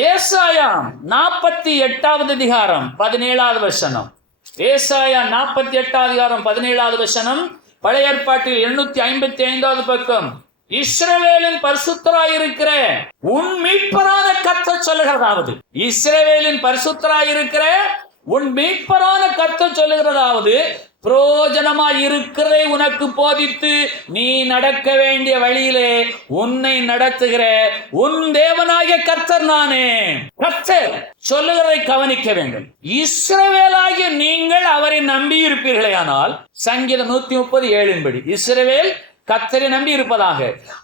ஏசாயா 48வது அதிகாரம் 17வது வசனம். ஏசாயா 48வது அதிகாரம் 17வது வசனம். பழைய ஏற்பாட்டில் 855வது பக்கம். இஸ்ரவேலின் பரிசுத்தராயிருக்கிற உன் மீட்பரான கர்த்தர் சொல்லுகிறதாவது, இஸ்ரவேலின் பரிசுத்தராயிருக்கிற உன் மீட்பரான கர்த்தர் சொல்லுகிறதாவது, பிரயோஜனமாய் இருக்கிறதை உனக்கு போதித்து நீ நடக்க வேண்டிய வழியிலே உன்னை நடத்துகிற உன் தேவனாகிய கர்த்தர் நானே. கர்த்தர் சொல்லுகிறதை கவனிக்க வேண்டும். இஸ்ரவேலாகிய நீங்கள் அவரை நம்பி இருப்பீர்களே ஆனால், சங்கீதம் 137 படி இஸ்ரவேல் கர்த்தரை நம்பி இருப்பதாக.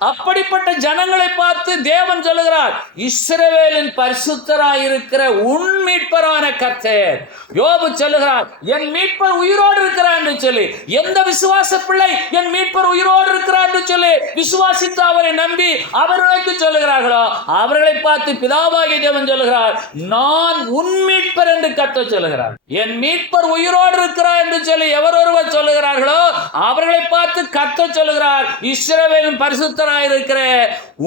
அப்படிப்பட்ட ஜனங்களை பார்த்து தேவன் சொல்லுகிறார், இஸ்ரவேலின் பரிசுத்தராயிருக்கிற உன் மீட்பரான கர்த்தர். யோபு சொல்லுகிறார், என் மீட்பர் உயிரோடு இருக்கிறார் என்று சொல்லி. எந்த விசுவாச பிள்ளை என் மீட்பர் உயிரோடு இருக்கிறார் என்று சொல்லி விசுவாசித்து அவரை நம்பி அவர்களுக்கு சொல்லுகிறார்களோ அவர்களை பார்த்து பிதாவாகிய தேவன் சொல்லுகிறார், நான் உன் மீட்பர் என்று கர்த்தர் சொல்லுகிறார். என் மீட்பர் உயிரோடு இருக்கிறார் என்று சொல்லி எவர் ஒருவர் சொல்லுகிறார்களோ அவர்களை பார்த்து கர்த்தர் சொல்லுகிறார், இஸ்ரவேலின் பரிசுத்தராயிருக்கிற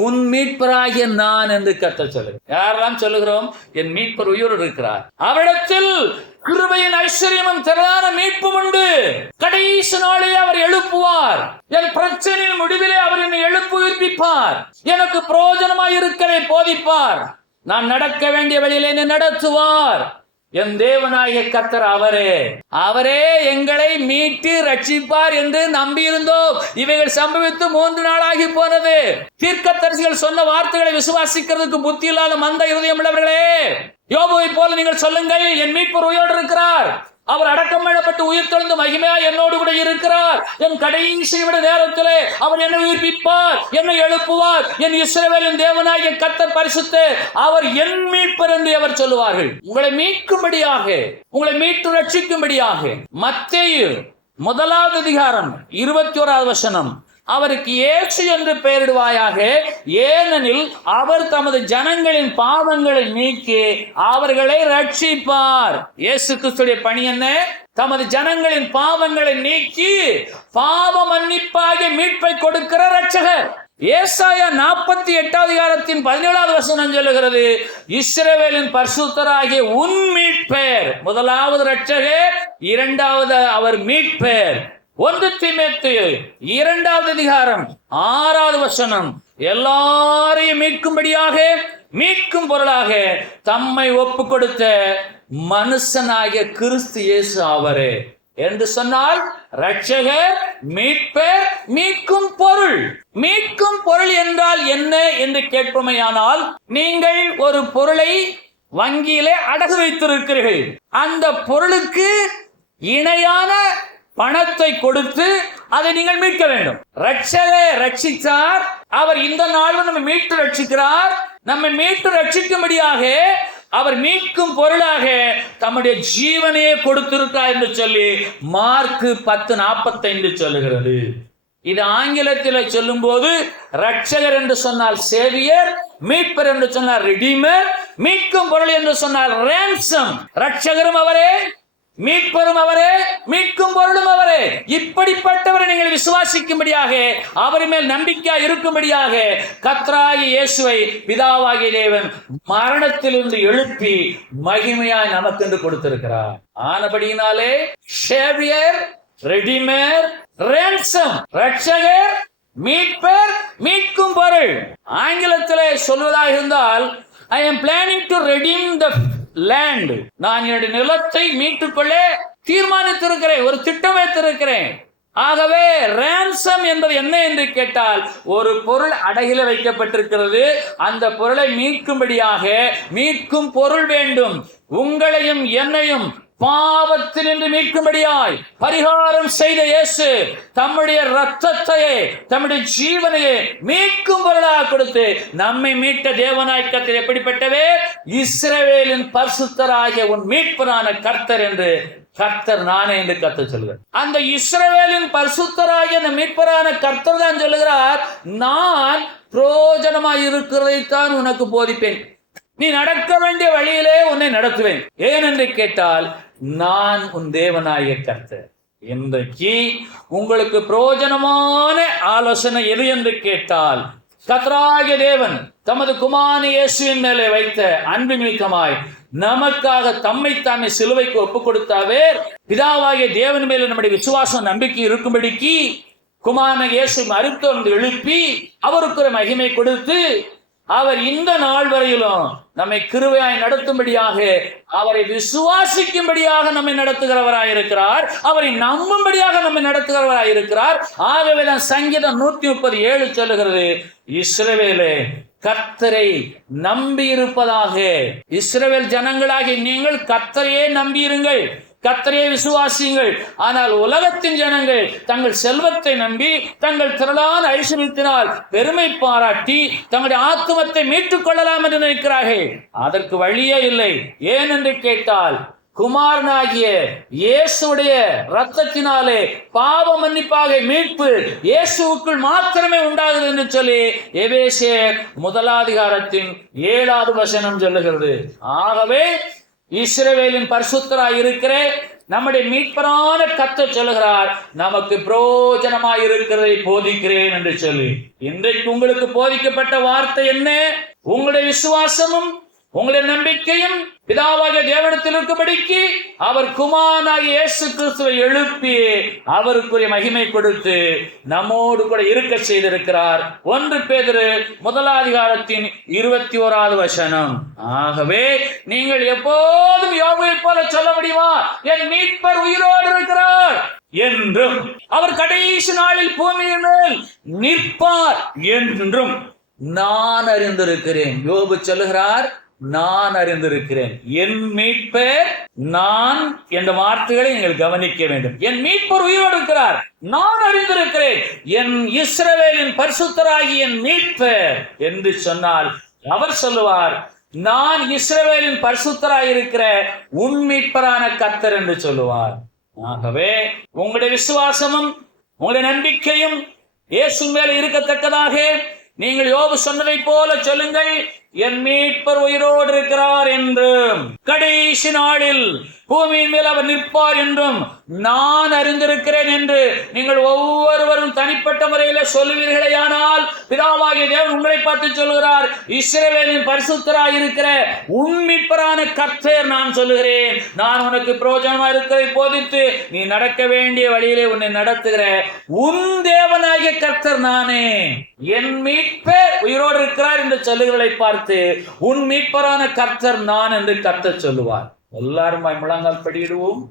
உன் மீட்பராகிய நான் என்று கர்த்தர் சொல்லுகிறார். யாரெல்லாம் சொல்லுகிறோம்? என் மீட்பர் உயிரோடு இருக்கிறார். அவரிடத்தில் கிருபையின் ஐஸ்வர்யமும் திரளான மீட்பும் உண்டு. கடைசி நாளில் அவர் எழுப்புவார். என் பிரச்சனையின் முடிவிலே அவர் என்னை எழுப்புவிப்பார். எனக்கு பிரயோஜனமாய் இருக்கிறதை போதிப்பார். நான் நடக்க வேண்டிய வழியிலே என்னை நடத்துவார். என் தேவனாகிய கர்த்தர் அவரே. அவரே எங்களை மீட்டு ரட்சிப்பார் என்று நம்பியிருந்தோம். இவைகள் சம்பவித்து 3 நாளாகி போனது. தீர்க்கதரிசிகள் சொன்ன வார்த்தைகளை விசுவாசிக்கிறதுக்கு புத்தி இல்லாத மந்த இருதயம் உள்ளவர்களே, யோபுவை போல நீங்கள் சொல்லுங்கள், என் மீட்பர் உயிரோடு இருக்கிறார். அவர் அடக்கம் பண்ணப்பட்டு உயிர் தெழுந்து மகிமையா என்னோடு கூட இருக்கிறார். என் கடைசி விட நேரத்திலே அவர் என்னை உயிர்ப்பிப்பார், என்னை எழுப்புவார். என் இஸ்ரவேலின் தேவனாகிய கர்த்தர் பரிசுத்தர், அவர் என் மீட்பர் என்று அவர் சொல்லுவார்கள். உங்களை மீட்கும்படியாக, உங்களை மீட்டு ரட்சிக்கும்படியாக. மத்தேயு 1வது அதிகாரம் 21வது வசனம். அவருக்கு இயேசு என்று பெயரிடுவாயாக, ஏனெனில் அவர் தமது ஜனங்களின் பாவங்களை நீக்கி அவர்களை ரட்சிப்பார். இயேசு கிறிஸ்துடைய பணி என்ன? தமது ஜனங்களின் பாவங்களை நீக்கி பாவ மன்னிப்பாகிய மீட்பை கொடுக்கிற ரட்சகர். ஏசாயா 48வது அதிகாரத்தின் 17வது வசனம் சொல்லுகிறது, இஸ்ரவேலின் பரிசுத்தராகிய உன் மீட்பர். முதலாவது ரட்சகர், இரண்டாவது அவர் மீட்பர். 1 தீமோத்தேயு 2வது அதிகாரம் 6வது வசனம். எல்லாரையும் மீட்கும்படியாக, மீட்கும் பொருளாக தம்மை ஒப்பு கொடுத்த மனுஷனாகிய கிறிஸ்து இயேசு அவரே என்று சொன்னால், ரட்சகர், மீட்பர், மீட்கும் பொருள். மீட்கும் பொருள் என்றால் என்ன என்று கேட்போமேயானால், நீங்கள் ஒரு பொருளை வங்கியிலே அடகு வைத்திருக்கிறீர்கள். அந்த பொருளுக்கு இணையான பணத்தை கொடுத்து அதை நீங்கள் மீட்க வேண்டும். ரட்சகர் ரட்சித்தார், அவர் இந்த நாளில் நம்ம மீட்டு ரட்சிக்கிறார். நம்மை மீட்டு ரட்சிக்கும்படியாக அவர் மீட்கும் பொருளாக தம்முடைய ஜீவனையே கொடுத்திருக்கிறார் என்று சொல்லி மார்க் 10:45 சொல்லுகிறது. இது ஆங்கிலத்தில் சொல்லும் போது ரட்சகர் என்று சொன்னால் சேவியர், மீட்பர் என்று சொன்னால் ரிடீமர், மீட்கும் பொருள் என்று சொன்னால் ransom. ரட்சகரும் அவரே, மீட்பரும் அவரே, மீட்கும் பொருளும் அவரே. இப்படிப்பட்டவரை நீங்கள் விசுவாசிக்கும்படியாக, அவர் மேல் நம்பிக்கை இருக்கும்படியாக கர்த்தராகிய இயேசுவை பிதாவாகிய தேவன் மரணத்திலிருந்து எழுப்பி மகிமையாய் நமக்கு என்று கொடுத்திருக்கிறார். ஆனபடியினாலே சேவியர், ரெடிமேர், ransom. ரட்சகர், மீட்பர், மீட்கும் பொருள். ஆங்கிலத்திலே சொல்வதாக இருந்தால், I am planning to redeem the land. நான் என்னுடைய நிலத்தை மீட்டுக்கொள்ள தீர்மானித்திருக்கிறேன், ஒரு திட்டம் வைத்திருக்கிறேன். ஆகவே ransom என்பது என்ன என்று கேட்டால், ஒரு பொருள் அடகில வைக்கப்பட்டிருக்கிறது, அந்த பொருளை மீட்கும்படியாக மீட்கும் பொருள் வேண்டும். உங்களையும் என்னையும் பாவத்தினின்று மீட்கும்படியாய் பரிகாரம் செய்த இயேசு தம்முடைய இரத்தத்தையே, தம்முடைய ஜீவனையே மீட்கும் பொருளாக கொடுத்து நம்மை மீட்ட தேவனாய் கர்த்தர் எப்படிப்பட்டவே? இஸ்ரவேலின் பரிசுத்தராகிய உன் மீட்பரான கர்த்தர் என்று கர்த்தர் நானே என்று கர்த்தர் சொல்கிறார். அந்த இஸ்ரவேலின் பரிசுத்தராகிய அந்த மீட்பரான கர்த்தர் தான் சொல்லுகிறார், நான் பிரயோஜனமாய் இருக்கிறதைத்தான் உனக்கு போதிப்பேன், நீ நடக்க வேண்டிய வழியிலே உன்னை நடத்துவேன். ஏனென்று கேட்டால், நான் உன் தேவனாகிய கர்த்தர். இன்றைக்கு உங்களுக்கு பிரயோஜனமான ஆலோசனை எது என்று கேட்டால், கர்த்தராகிய தேவன் தமது குமாரன் இயேசுவின் மேலே வைத்த அன்பு நிமித்தமாய் நமக்காக தம்மை தாமே சிலுவைக்கு ஒப்புக் கொடுத்தாவே, பிதாவாகிய தேவன் மேலே நம்முடைய விசுவாசம் நம்பிக்கை இருக்கும்படிக்கு குமாரன் இயேசு மரித்தோர்ந்து எழுப்பி அவருக்கு ஒரு மகிமை கொடுத்து, அவர் இந்த நாள் வரையிலும் நம்மை கிருபையாய் நடத்தும்படியாக, அவரை விசுவாசிக்கும்படியாக நம்மை நடத்துகிறவராயிருக்கிறார், அவரை நம்பும்படியாக நம்மை நடத்துகிறவராயிருக்கிறார். ஆகவேதான் சங்கீதம் 137 சொல்லுகிறது, இஸ்ரவேலே கர்த்தரை நம்பி இருப்பதாக. இஸ்ரவேல் ஜனங்களாகி நீங்கள் கர்த்தரையே நம்பியிருங்கள், கர்த்தரையே விசுவாசியுங்கள். ஆனால் உலகத்தின் ஜனங்கள் தங்கள் செல்வத்தை நம்பி தங்கள் திரளான ஐஸ்வர்யத்தினால் பெருமை பாராட்டி தங்களுடைய ஆத்துமத்தை மீட்டுக் கொள்ளலாம் என்று நினைக்கிறார்கள். அதற்கு வழியே இல்லை. ஏனென்று கேட்டால், குமாரனாகிய இயேசுடைய இரத்தத்தினாலே பாவ மன்னிப்பாக மீட்பு இயேசுவுக்குள் மாத்திரமே உண்டாகுது என்று சொல்லி எபேசியர் 1:7 சொல்லுகிறது. ஆகவே இஸ்ரவேலின் பரிசுத்தராய் இருக்கிற நம்முடைய மீட்பரான கர்த்தர் சொல்லுகிறார், நமக்கு பிரயோஜனமாய் இருக்கிறதை போதிக்கிறேன் என்று சொல்லி. இன்றைக்கு உங்களுக்கு போதிக்கப்பட்ட வார்த்தை என்ன? உங்களுடைய விசுவாசமும் உங்களுடைய நம்பிக்கையும் பிதாவாகிய தேவனிடத்தில் இருக்கும்படிக்கு அவர் குமாரனாகிய இயேசு கிறிஸ்துவை எழுப்பி அவருக்குரிய மகிமை கொடுத்து நம்மோடு கூட இருக்க செய்திருக்கிறார். 1 பேதுரு 1:21. ஆகவே நீங்கள் எப்போதும் யோபுவை போல சொல்ல முடியுமா? என் மீட்பர் உயிரோடு இருக்கிறார் என்றும் அவர் கடைசி நாளில் பூமியின் மேல் நிற்பார் என்றும் நான் அறிந்திருக்கிறேன். யோபு சொல்லுகிறார், நான் அறிந்திருக்கிறேன். என் மீட்பர், நான் என்ற வார்த்தைகளை நீங்கள் கவனிக்க வேண்டும். என் மீட்பர் உயிரோடு இருக்கிறார், நான் அறிந்திருக்கிறேன். என் இஸ்ரவேலின் பரிசுத்தராகி என் மீட்பர் என்று சொன்னால் அவர் சொல்லுவார், நான் இஸ்ரவேலின் பரிசுத்தராய் இருக்கிற உன் மீட்பரான கர்த்தர் என்று சொல்லுவார். ஆகவே உங்களுடைய விசுவாசமும் உங்களுடைய நம்பிக்கையும் இயேசு மேலே இருக்கத்தக்கதாக நீங்கள் யோபு சொன்னதை போல சொல்லுங்கள், என் மீட்பர் உயிரோடு இருக்கிறார் என்றும் கடைசி நாளில் பூமியின் மேல் அவர் நிற்பார் என்றும் நான் அறிந்திருக்கிறேன் என்று நீங்கள் ஒவ்வொருவரும் தனிப்பட்ட முறையில் சொல்லுவீர்களேயானால், பிதாவாகிய தேவன் உங்களை பார்த்து சொல்லுகிறார், இஸ்ரவேலின் பரிசுத்தராய் இருக்கிற உன் மீட்பரான கர்த்தர் நான் சொல்லுகிறேன், நான் உனக்கு பிரயோஜனமாக இருக்கிறதை போதித்து நீ நடக்க வேண்டிய வழியிலே உன்னை நடத்துகிற உன் தேவனாகிய கர்த்தர் நானே. என் மீட்பர் உயிரோடு இருக்கிறார் என்று சொல்லுகிறதை பார்த்து உன் மீட்பரான கர்த்தர் நான் என்று கர்த்தர் சொல்லுவார். எல்லாரும் முழங்கால் படியிடுவோம்.